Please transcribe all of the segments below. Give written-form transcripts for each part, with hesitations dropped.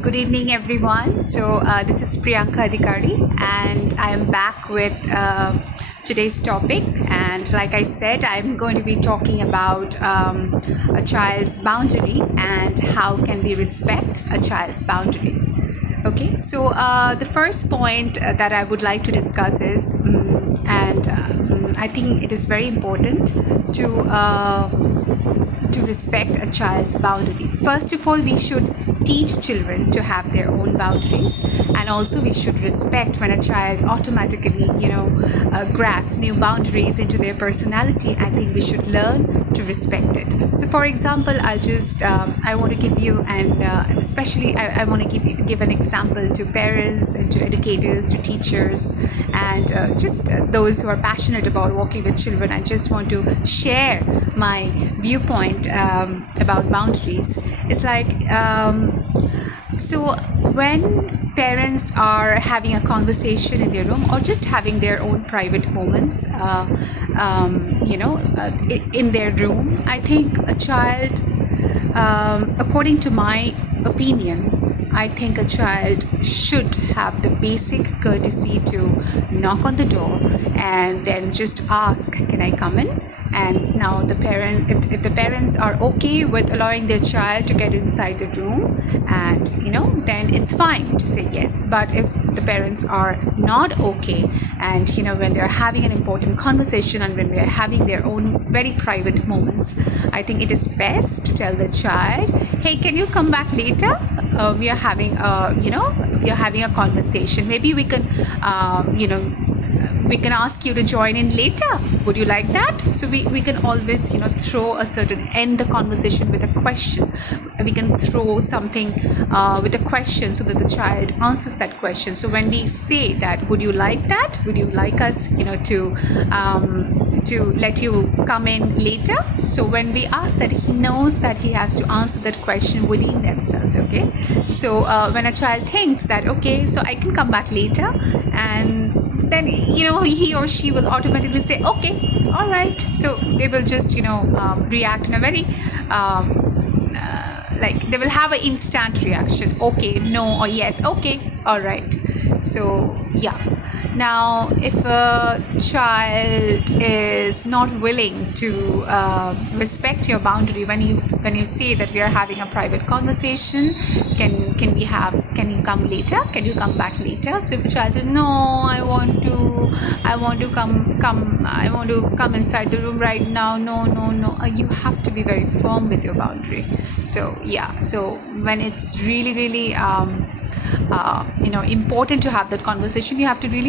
Good evening, everyone. This is Priyanka Adhikary, and I am back with today's topic. And like I said, I'm going to be talking about a child's boundary and how can we respect a child's boundary. Okay, so the first point that I would like to discuss is, I think it is very important to respect a child's boundary. First of all, we should teach children to have their own boundaries, and also we should respect when a child automatically, grabs new boundaries into their personality. I think we should learn to respect it. So, for example, I want to give you, especially I want to give an example to parents and to educators, to teachers, and just those who are passionate about working with children. I just want to share my viewpoint about boundaries. It's like, so when parents are having a conversation in their room or just having their own private moments, in their room, I think a child, according to my opinion, I think a child should have the basic courtesy to knock on the door and then just ask, can I come in? And now the parents, if the parents are okay with allowing their child to get inside the room, and then it's fine to say yes. But if the parents are not okay, and when they're having an important conversation and when they're having their own very private moments, I think it is best to tell the child, hey, can you come back later? We are having a conversation. Maybe we can we can ask you to join in later. Would you like that? So we can always end the conversation with a question. We can throw something with a question so that the child answers that question. So when we say that, would you like that? Would you like us to let you come in later? So when we ask that, he knows that he has to answer that question within themselves. Okay, so when a child thinks that, okay, so I can come back later, and then he or she will automatically say, okay, all right. So they will just react in a very they will have an instant reaction, okay, no, or yes, okay, all right. So yeah. Now, if a child is not willing to respect your boundary, when you say that we are having a private conversation, can you come later? Can you come back later? So if a child says, no, I want to come inside the room right now, no, you have to be very firm with your boundary. So yeah, so when it's really, really important to have that conversation, you have to be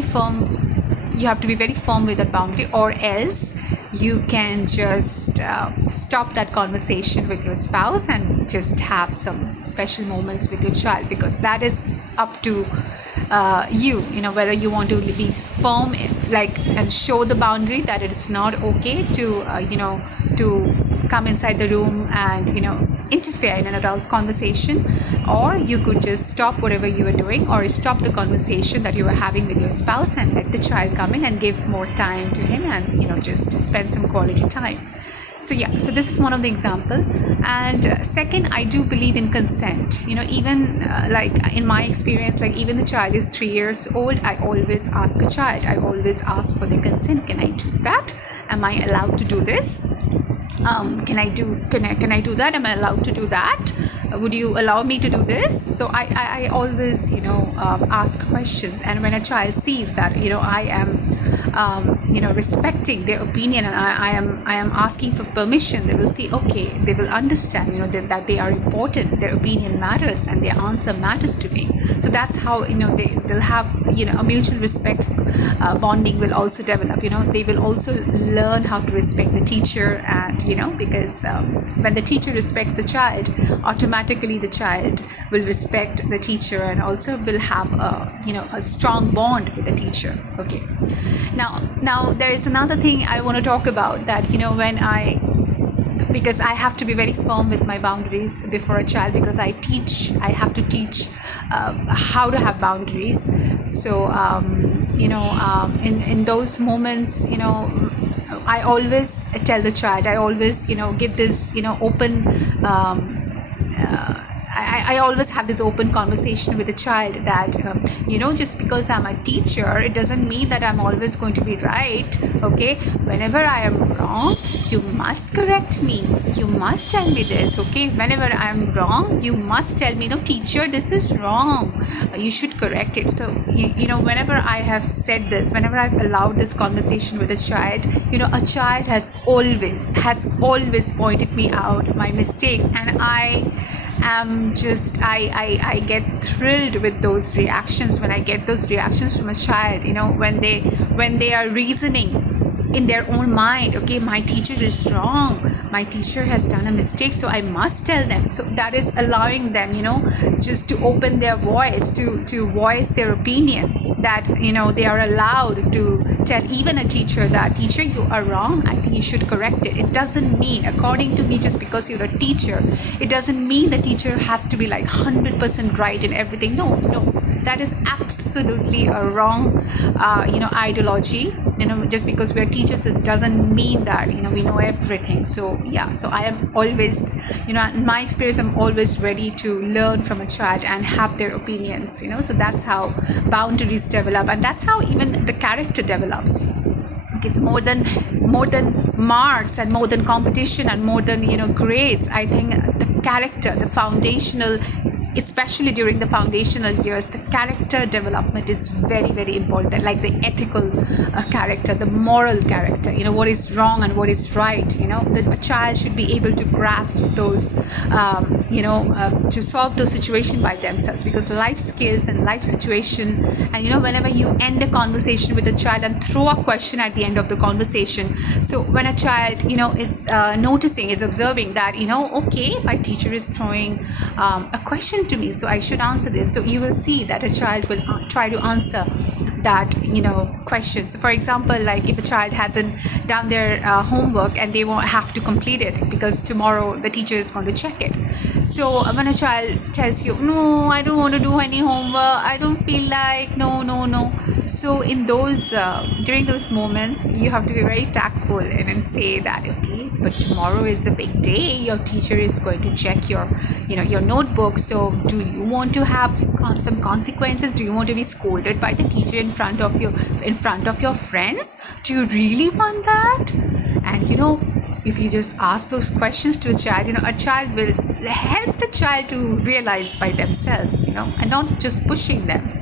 very firm with that boundary, or else you can just stop that conversation with your spouse and just have some special moments with your child, because that is up to you, whether you want to be firm and show the boundary that it is not okay to come inside the room and interfere in an adult's conversation, or you could just stop whatever you are doing or stop the conversation that you are having with your spouse and let the child come in and give more time to him and just spend some quality time. So yeah, so this is one of the example. And second, I do believe in consent. Even in my experience, even the child is 3 years old, I always ask a child, I always ask for their consent. Can I do that? Am I allowed to do this? Can I do that? Am I allowed to do that? Would you allow me to do this? So I always ask questions, and when a child sees that I am respecting their opinion and I am asking for permission, they will see, okay, they will understand that they are important, their opinion matters and their answer matters to me. So that's how they'll have a mutual respect. Bonding will also develop. They will also learn how to respect the teacher, and because when the teacher respects the child, automatically the child will respect the teacher and also will have a strong bond with the teacher. Okay, now there is another thing I want to talk about, that because I have to be very firm with my boundaries before a child, because I have to teach how to have boundaries. So in those moments, I always tell the child, I always give this open I always have this open conversation with the child that, just because I'm a teacher, it doesn't mean that I'm always going to be right. Okay, whenever I am wrong, you must correct me. You must tell me this. Okay, whenever I'm wrong, you must tell me, no, teacher, this is wrong. You should correct it. So, whenever I have said this, whenever I've allowed this conversation with a child, a child has always pointed me out my mistakes, and I get thrilled with those reactions. When I get those reactions from a child, when they are reasoning in their own mind, okay, my teacher is wrong, my teacher has done a mistake, so I must tell them. So that is allowing them, just to open their voice, to voice their opinion, that they are allowed to tell even a teacher that, teacher, you are wrong, I think you should correct it. It doesn't mean, according to me, just because you're a teacher, it doesn't mean the teacher has to be like 100% right in everything. No, that is absolutely a wrong ideology. Just because we are teachers, it doesn't mean that we know everything. So I am always, in my experience, I'm always ready to learn from a child and have their opinions. So that's how boundaries develop, and that's how even the character develops. Okay, so more than marks and more than competition and more than grades, I think the character, the foundational, especially during the foundational years, the character development is very, very important. Like the ethical character, the moral character, what is wrong and what is right. A child should be able to grasp those, to solve those situations by themselves, because life skills and life situation, and whenever you end a conversation with a child and throw a question at the end of the conversation, so when a child is noticing, is observing that okay, my teacher is throwing a question to me, so I should answer this. So you will see that a child will try to answer that question. So for example, like if a child hasn't done their homework and they won't have to complete it because tomorrow the teacher is going to check it. So when a child tells you, no, I don't want to do any homework, I don't feel like, no. So in those during those moments, you have to be very tactful and say that, okay, but tomorrow is a big day, your teacher is going to check your notebook, so do you want to have some consequences? Do you want to be scolded by the teacher in front of your friends? Do you really want that? And if you just ask those questions to a child, a child will help the child to realize by themselves, and not just pushing them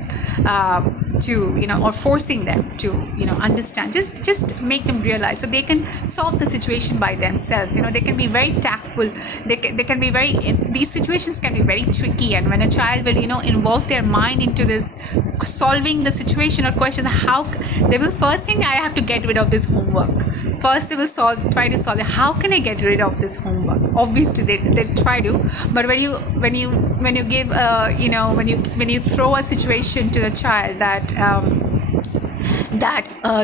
to or forcing them to understand. Just make them realize, so they can solve the situation by themselves. They can be very tactful. They can be very, these situations can be very tricky, and when a child will involve their mind into this solving the situation or question, how they will first think, I have to get rid of this homework. First they will try to solve it. How can I get rid of this homework? Obviously they'll try to, but when you give when you throw a situation to the child that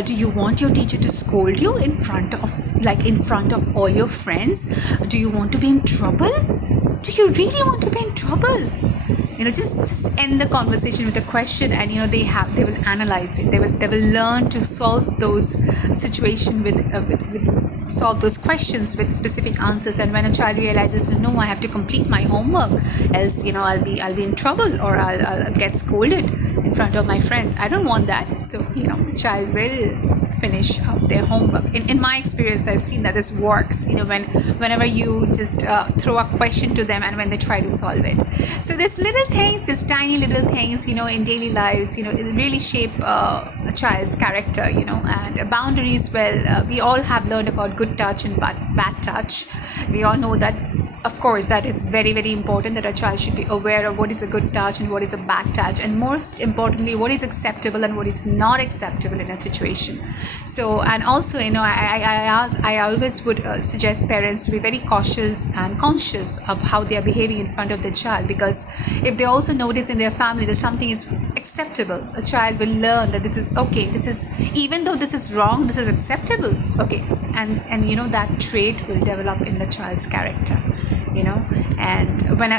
do you want your teacher to scold you in front of all your friends? Do you want to be in trouble? Do you really want to be in trouble? Just end the conversation with a question, and they will analyze it. They will learn to solve those situations with solve those questions with specific answers. And when a child realizes, no, I have to complete my homework, else I'll be in trouble, or I'll get scolded in front of my friends. I don't want that. So the child will finish up their homework. In my experience, I've seen that this works. Whenever you just throw a question to them, and when they try to solve it. So these tiny little things, in daily lives, it really shape a child's character. And boundaries. Well, we all have learned about good touch and bad touch. We all know that. Of course, that is very, very important, that a child should be aware of what is a good touch and what is a bad touch, and most importantly, what is acceptable and what is not acceptable in a situation. So, and also, I always would suggest parents to be very cautious and conscious of how they are behaving in front of the child, because if they also notice in their family that something is acceptable, a child will learn that this is okay, this is, even though this is wrong, this is acceptable, okay, and that trait will develop in the child's character. you know. And when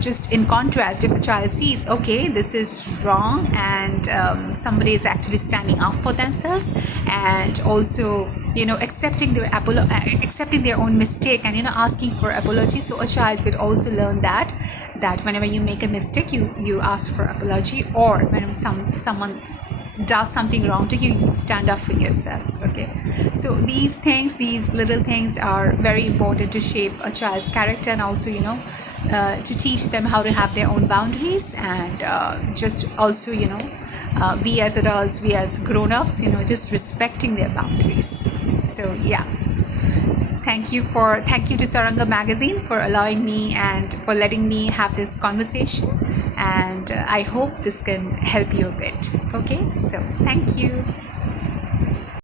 just in contrast, if the child sees, okay, this is wrong, and somebody is actually standing up for themselves, and also, you know, accepting their own mistake, and, you know, asking for apology. So a child will also learn that whenever you make a mistake, you ask for apology, or when someone does something wrong to you, you stand up for yourself. Okay, so these little things are very important to shape a child's character, and also, you know, to teach them how to have their own boundaries, and just also, you know, we as adults, we as grown-ups, you know, just respecting their boundaries. So yeah, thank you to Saaranga magazine for allowing me and for letting me have this conversation, and I hope this can help you a bit. Okay, so thank you.